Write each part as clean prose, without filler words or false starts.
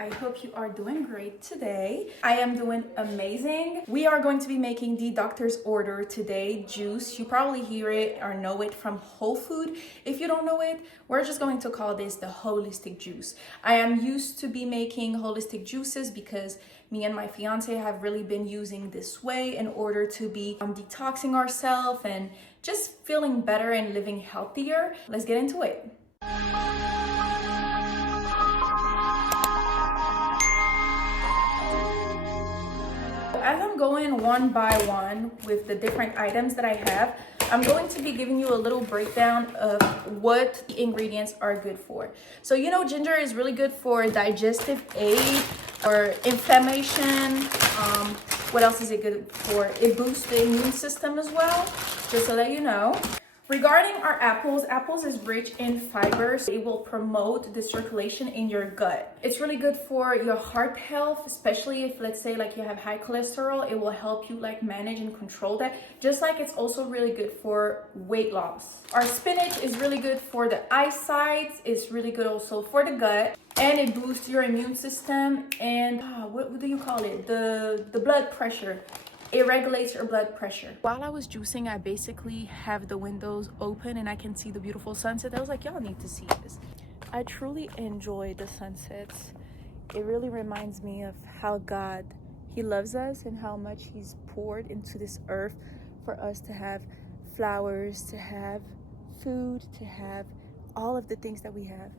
I hope you are doing great today. I am doing amazing. We are going to be making the doctor's order today juice. You probably hear it or know it from Whole Food. If you don't know it, we're just going to call this the holistic juice. I am used to be making holistic juices because me and my fiance have really been using this way in order to be detoxing ourselves and just feeling better and living healthier. Let's get into it. As I'm going one by one with the different items that I have, I'm going to be giving you a little breakdown of what the ingredients are good for. So you know, ginger is really good for digestive aid or inflammation. What else is it good for? It boosts the immune system as well, just to let you know. Regarding our apples is rich in fibers. It will promote the circulation in your gut. It's really good for your heart health, especially if, let's say, like you have high cholesterol. It will help you like manage and control that. Just like it's also really good for weight loss. Our spinach is really good for the eyesight. It's really good also for the gut. And it boosts your immune system and what do you call it? The blood pressure. It regulates your blood pressure. While I was juicing, I basically have the windows open and I can see the beautiful sunset. I was like, y'all need to see this. I truly enjoy the sunsets. It really reminds me of how God, He loves us and how much He's poured into this earth for us to have flowers, to have food, to have all of the things that we have.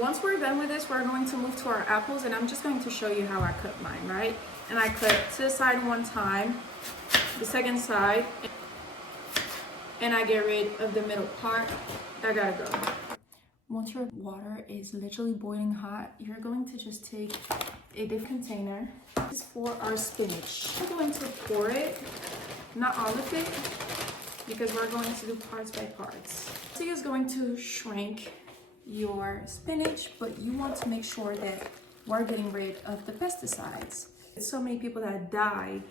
Once we're done with this, we're going to move to our apples, and I'm just going to show you how I cut mine, right? And I cut to the side one time, the second side, and I get rid of the middle part. That gotta go. Once your water is literally boiling hot, you're going to just take a different container. This is for our spinach. We're going to pour it, not all of it, because we're going to do parts by parts. So it's going to shrink your spinach, but you want to make sure that we're getting rid of the pesticides. There's so many people that die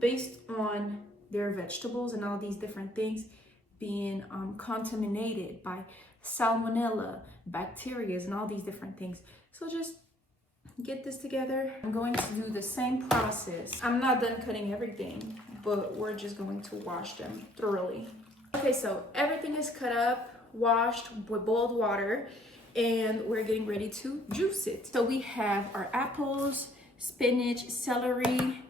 based on their vegetables and all these different things being contaminated by salmonella, bacteria, and all these different things. So just get this together. I'm going to do the same process. I'm not done cutting everything, but we're just going to wash them thoroughly. Okay, so everything is cut up, washed with boiled water, and we're getting ready to juice it. So we have our apples, spinach, celery,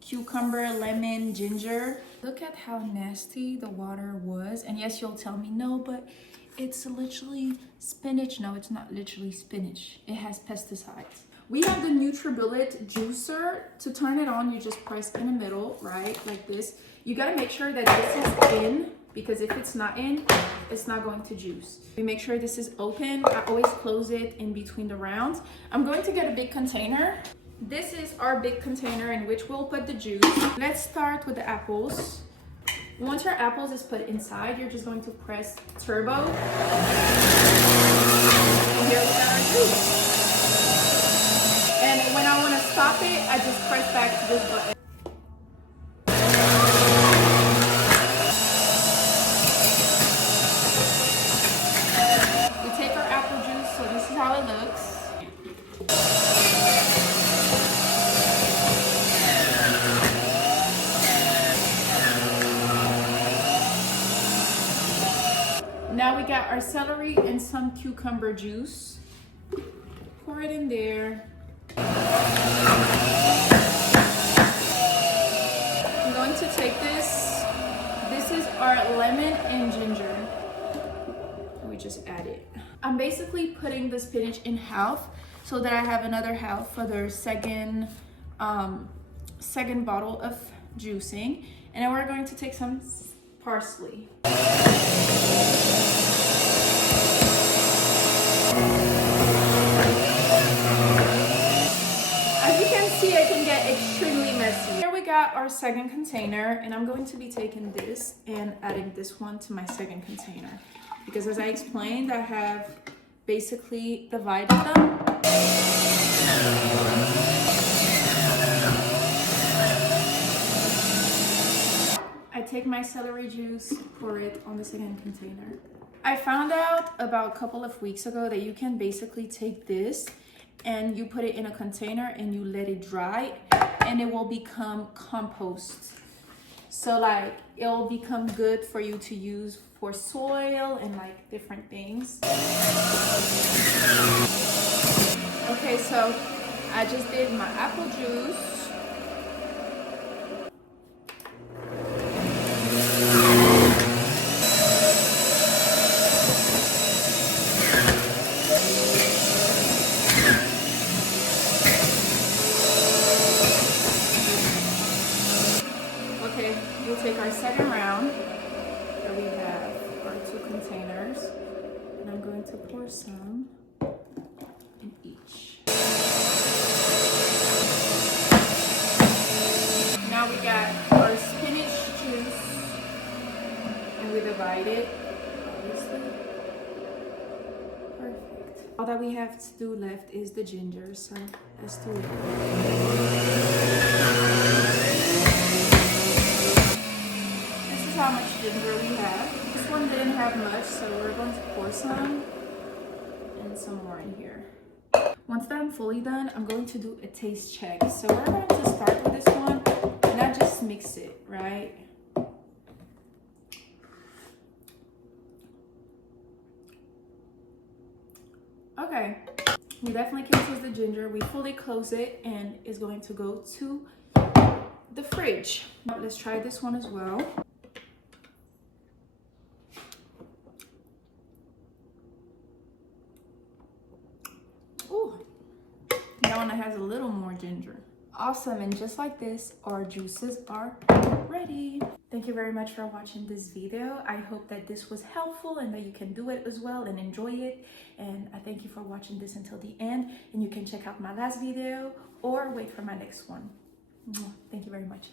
cucumber, lemon, ginger. Look at how nasty the water was. And yes, you'll tell me, no, but it's literally spinach. No, it's not literally spinach. It has pesticides. We have the NutriBullet juicer. To turn it on, you just press in the middle, right? Like this. You gotta make sure that this is in, because if it's not in, it's not going to juice. We make sure this is open. I always close it in between the rounds. I'm going to get a big container. This is our big container in which we'll put the juice. Let's start with the apples. Once your apples is put inside, you're just going to press turbo. And here we got our juice. And when I want to stop it, I just press back to this button. How it looks. Now we got our celery and some cucumber juice. Pour it in there. I'm going to take this. This is our lemon and ginger. We just add it. I'm basically putting the spinach in half so that I have another half for the second bottle of juicing. And then we're going to take some parsley. As you can see, it can get extremely messy. Here we got our second container, and I'm going to be taking this and adding this one to my second container. Because as I explained, I have basically divided them. take my celery juice, pour it on the second container. I found out about a couple of weeks ago that you can basically take this and you put it in a container and you let it dry and it will become compost. So like it will become good for you to use for soil and like different things. Okay, so I just did my apple juice. Okay, we'll take our second round. Here we have our 2 containers, and I'm going to pour some in each. Now we got our spinach juice, and we divide it, obviously. Perfect. All that we have to do left is the ginger, so let's do it. How much ginger we have. This one didn't have much, so we're going to pour some and some more in here. Once that I'm fully done, I'm going to do a taste check. So we're going to start with this one and I just mix it, right? Okay, we definitely can taste the ginger. We fully close it and it's going to go to the fridge. Now let's try this one as well. That one has a little more ginger. Awesome, and just like this, our juices are ready. Thank you very much for watching this video. I hope that this was helpful and that you can do it as well and enjoy it. And I thank you for watching this until the end. And you can check out my last video or wait for my next one. Thank you very much.